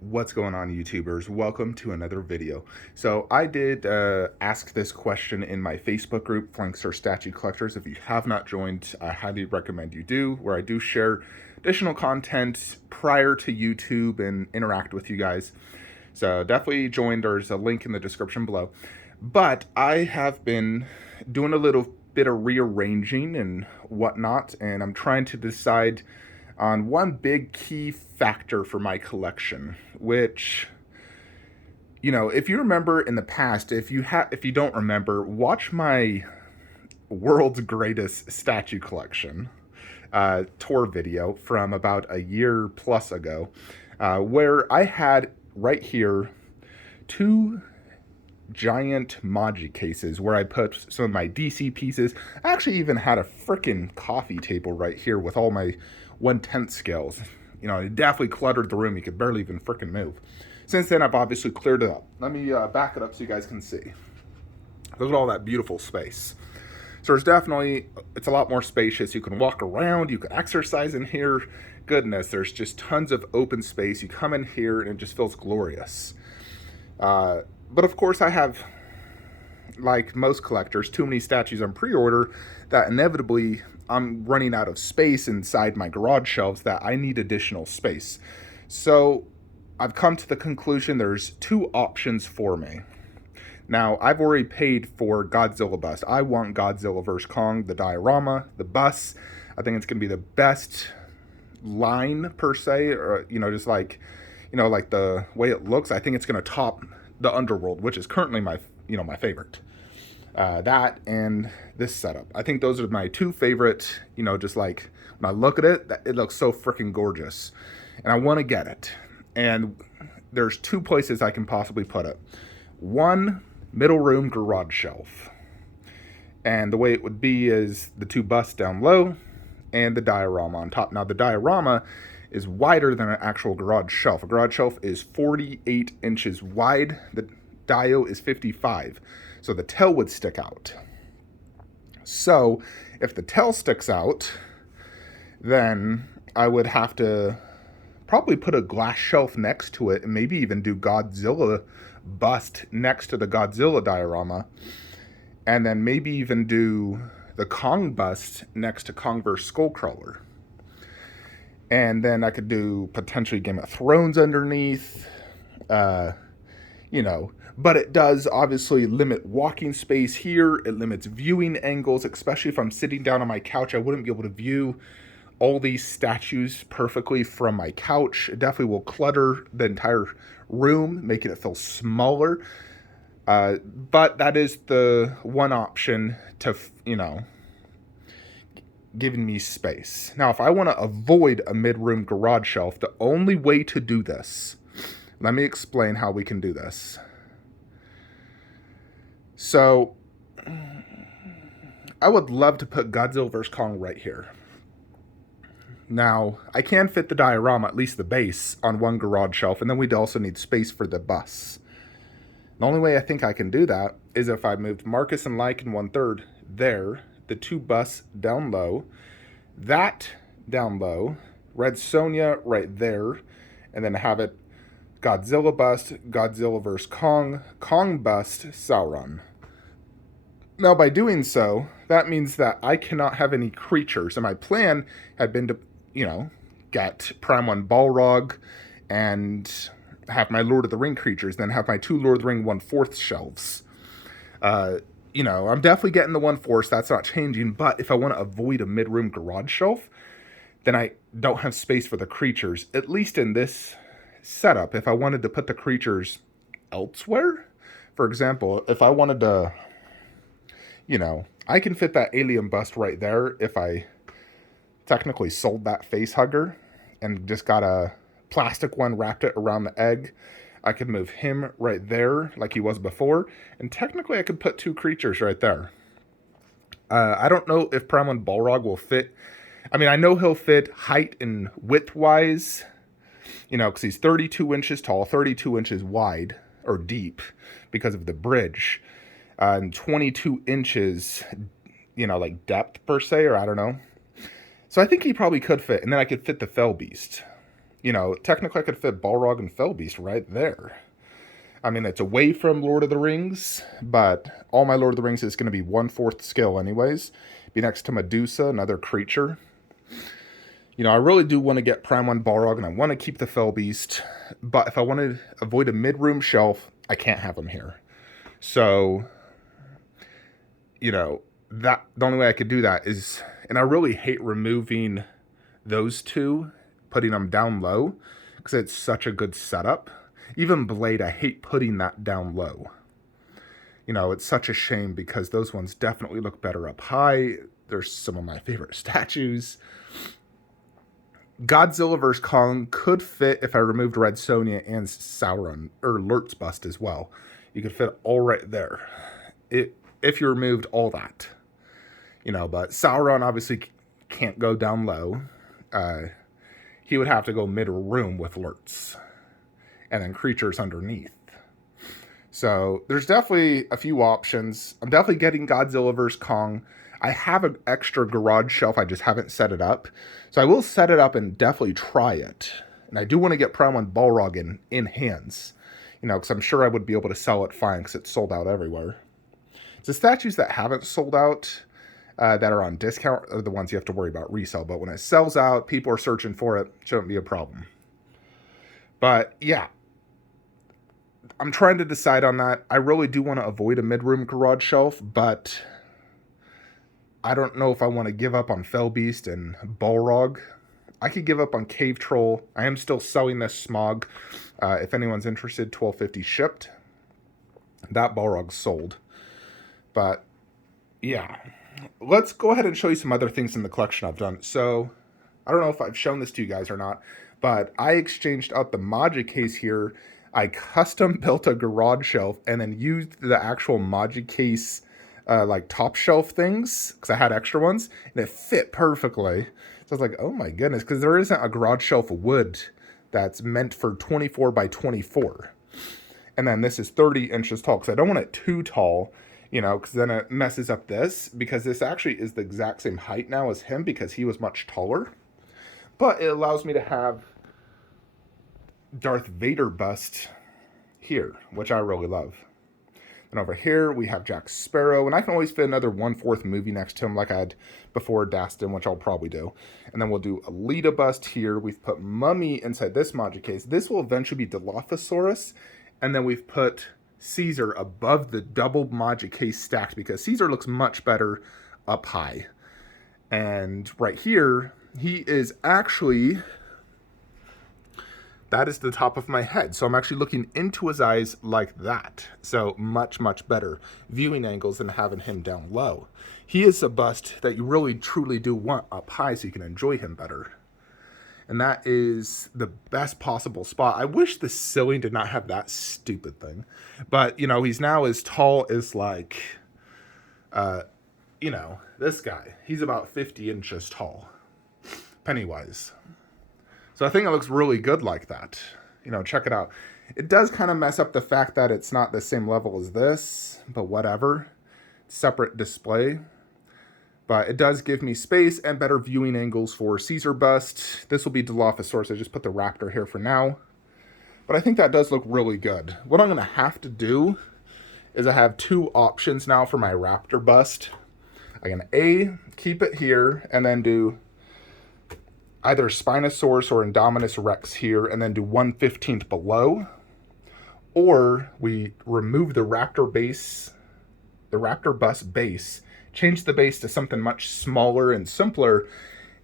What's going on, YouTubers? Welcome to another video. So I did ask this question in my Facebook group, Flankster Statue Collectors. If you have not joined, I highly recommend you do, where I do share additional content prior to YouTube and interact with you guys. So definitely join. There's a link in the description below. But I have been doing a little bit of rearranging and whatnot, and I'm trying to decide on one big key factor for my collection, which, if you remember in the past, if you don't remember, watch my world's greatest statue collection tour video from about a year plus ago, where I had right here two giant Maji cases where I put some of my DC pieces. I actually even had a freaking coffee table right here with all my 1/10 scales. It definitely cluttered the room. You could barely even freaking move. Since then, I've obviously cleared it up. Let me back it up so you guys can see. Look at all that beautiful space. So it's a lot more spacious. You can walk around, you can exercise in here. Goodness, there's just tons of open space. You come in here and it just feels glorious. But of course, I have, like most collectors, too many statues on pre-order that inevitably I'm running out of space inside my garage shelves, that I need additional space. So I've come to the conclusion there's two options for me. Now, I've already paid for Godzilla bust. I want Godzilla vs. Kong, the diorama, the bus. I think it's going to be the best line, per se, or, just like the way it looks. I think it's going to top the Underworld, which is currently my favorite. That and this setup. I think those are my two favorite, just like when I look at it, it looks so freaking gorgeous. And I want to get it. And there's two places I can possibly put it. One, middle room garage shelf. And the way it would be is the two busts down low and the diorama on top. Now, the diorama is wider than an actual garage shelf. A garage shelf is 48 inches wide. The dio is 55. So the tail would stick out. So if the tail sticks out, then I would have to probably put a glass shelf next to it and maybe even do Godzilla bust next to the Godzilla diorama. And then maybe even do the Kong bust next to Kong vs. Skullcrawler. And then I could do potentially Game of Thrones underneath, but it does obviously limit walking space here. It limits viewing angles, especially if I'm sitting down on my couch. I wouldn't be able to view all these statues perfectly from my couch. It definitely will clutter the entire room, making it feel smaller. But that is the one option to, giving me space. Now, if I want to avoid a mid-room garage shelf, the only way to do this, let me explain how we can do this. So, I would love to put Godzilla vs. Kong right here. Now, I can fit the diorama, at least the base, on one garage shelf, and then we'd also need space for the bus. The only way I think I can do that is if I moved Marcus and Lycan 1/3 there, the two busts down low, that down low, Red Sonja right there, and then have it Godzilla bust, Godzilla vs. Kong, Kong bust, Sauron. Now, by doing so, that means that I cannot have any creatures. And my plan had been to, get Prime 1 Balrog and have my Lord of the Ring creatures, then have my two Lord of the Ring 1/4 shelves. I'm definitely getting the 1/4. That's not changing. But if I want to avoid a mid-room garage shelf, then I don't have space for the creatures, at least in this setup. If I wanted to put the creatures elsewhere, for example, if I wanted to, I can fit that alien bust right there if I technically sold that face hugger and just got a plastic one, wrapped it around the egg. I could move him right there like he was before, and technically I could put two creatures right there. I don't know if Prime 1 Balrog will fit. I mean, I know he'll fit height and width-wise, because he's 32 inches tall, 32 inches wide, or deep, because of the bridge, and 22 inches, like depth per se, or I don't know. So I think he probably could fit, and then I could fit the Fell Beast. You know, technically I could fit Balrog and Fellbeast right there. I mean, it's away from Lord of the Rings, but all my Lord of the Rings is going to be 1/4 scale anyways. Be next to Medusa, another creature. You know, I really do want to get Prime 1 Balrog, and I want to keep the Fellbeast, but if I want to avoid a mid-room shelf, I can't have them here. So, you know, that the only way I could do that is, and I really hate removing those two, putting them down low, because it's such a good setup. Even Blade, I hate putting that down low. You know, it's such a shame because those ones definitely look better up high. They're some of my favorite statues. Godzilla vs. Kong could fit if I removed Red Sonja and Sauron, or Lurt's bust as well. You could fit all right there. If you removed all that. You know, but Sauron obviously can't go down low. He would have to go mid-room with Lurtz. And then creatures underneath. So there's definitely a few options. I'm definitely getting Godzilla vs. Kong. I have an extra garage shelf. I just haven't set it up. So I will set it up and definitely try it. And I do want to get Prime 1 Balrog in hands. You know, because I'm sure I would be able to sell it fine because it's sold out everywhere. The statues that haven't sold out, that are on discount, are the ones you have to worry about resale. But when it sells out, people are searching for it. Shouldn't be a problem. But yeah. I'm trying to decide on that. I really do want to avoid a mid-room garage shelf, but I don't know if I want to give up on Fellbeast and Balrog. I could give up on Cave Troll. I am still selling this Smog. If anyone's interested, $12.50 shipped. That Balrog's sold. But, yeah. Let's go ahead and show you some other things in the collection I've done. So, I don't know if I've shown this to you guys or not, but I exchanged out the Maja case here. I custom built a garage shelf and then used the actual Maja case like top shelf things because I had extra ones and it fit perfectly. So I was like, oh my goodness, because there isn't a garage shelf of wood that's meant for 24 by 24. And then this is 30 inches tall because I don't want it too tall, you know, because then it messes up this, because this actually is the exact same height now as him because he was much taller. But it allows me to have Darth Vader bust here, which I really love. And over here we have Jack Sparrow, and I can always fit another 1/4 movie next to him like I had before Dastin, which I'll probably do. And then we'll do a Lita bust here. We've put Mummy inside this Maja case. This will eventually be Dilophosaurus, and then we've put Caesar above the double Maja case stacked because Caesar looks much better up high. And right here, he is actually... that is the top of my head. So I'm actually looking into his eyes like that. So much, much better viewing angles than having him down low. He is a bust that you really, truly do want up high so you can enjoy him better. And that is the best possible spot. I wish the ceiling did not have that stupid thing. But, you know, he's now as tall as like, you know, this guy. He's about 50 inches tall. Pennywise. So I think it looks really good like that. You know, check it out. It does kind of mess up the fact that it's not the same level as this, but whatever. Separate display. But it does give me space and better viewing angles for Caesar bust. This will be Dilophosaurus. I just put the Raptor here for now. But I think that does look really good. What I'm going to have to do is I have two options now for my Raptor bust. I can keep it here and then do either Spinosaurus or Indominus Rex here, and then do 1/15 below. Or we remove the Raptor base, the Raptor bust base, change the base to something much smaller and simpler,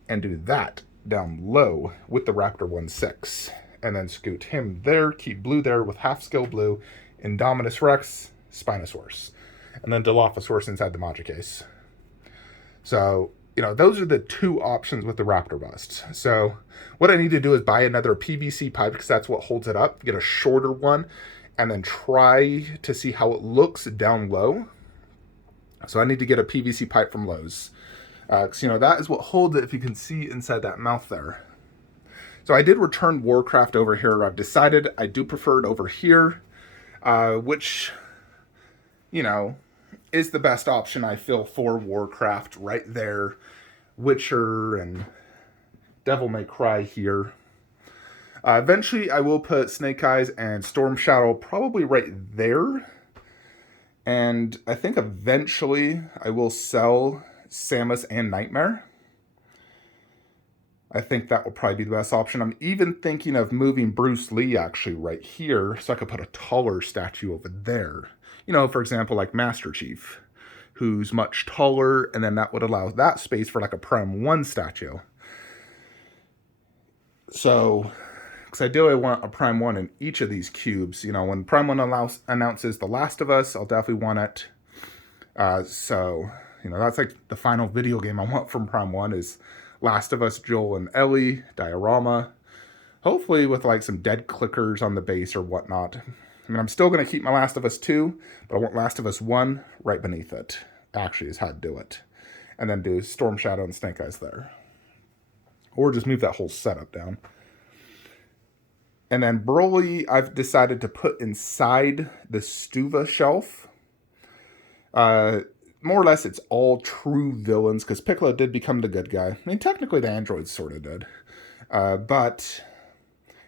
and do that down low with the Raptor 1/6. And then scoot him there, keep blue there with half scale blue, Indominus Rex, Spinosaurus. And then Dilophosaurus inside the Maja case. So, you know, those are the two options with the Raptor bust. So what I need to do is buy another PVC pipe because that's what holds it up. Get a shorter one and then try to see how it looks down low. So I need to get a PVC pipe from Lowe's. Because, you know, that is what holds it if you can see inside that mouth there. So I did return Warcraft over here. I've decided I do prefer it over here, which, you know, is the best option I feel for Warcraft right there. Witcher and Devil May Cry here. Eventually, I will put Snake Eyes and Storm Shadow probably right there. And I think eventually I will sell Samus and Nightmare. I think that will probably be the best option. I'm even thinking of moving Bruce Lee actually right here so I could put a taller statue over there. You know, for example, like Master Chief, who's much taller, and then that would allow that space for like a Prime 1 statue. So, because I do want a Prime 1 in each of these cubes. You know, when Prime 1 announces The Last of Us, I'll definitely want it. So, you know, that's like the final video game I want from Prime 1 is Last of Us, Joel and Ellie, diorama. Hopefully with like some dead clickers on the base or whatnot. I mean, I'm still going to keep my Last of Us 2, but I want Last of Us 1 right beneath it. Actually is how to do it. And then do Storm Shadow and Snake Eyes there. Or just move that whole setup down. And then Broly, I've decided to put inside the Stuva shelf. More or less, it's all true villains, because Piccolo did become the good guy. I mean, technically the androids sort of did. But,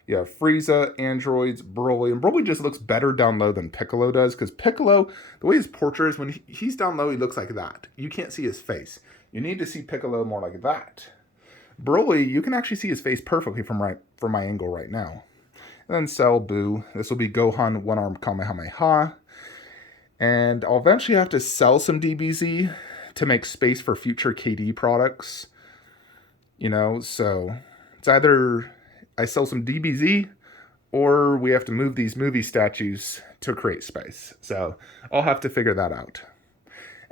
yeah, Frieza, androids, Broly. And Broly just looks better down low than Piccolo does, because Piccolo, the way his portrait is, when he's down low, he looks like that. You can't see his face. You need to see Piccolo more like that. Broly, you can actually see his face perfectly from my angle right now. And then Cell, Boo. This will be Gohan, one-arm Kamehameha. And I'll eventually have to sell some DBZ to make space for future KD products. You know, so it's either I sell some DBZ or we have to move these movie statues to create space. So I'll have to figure that out.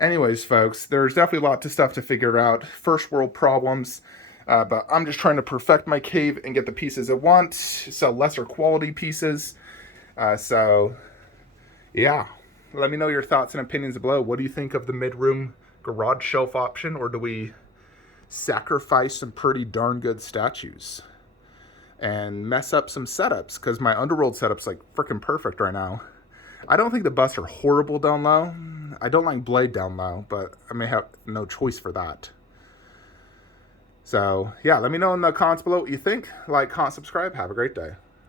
Anyways, folks, there's definitely a lot of stuff to figure out. First world problems. But I'm just trying to perfect my cave and get the pieces I want. Sell lesser quality pieces. So, yeah. Let me know your thoughts and opinions below. What do you think of the mid-room garage shelf option? Or do we sacrifice some pretty darn good statues? And mess up some setups? Because my Underworld setup's like freaking perfect right now. I don't think the busts are horrible down low. I don't like Blade down low. But I may have no choice for that. So, yeah, let me know in the comments below what you think. Like, comment, subscribe. Have a great day.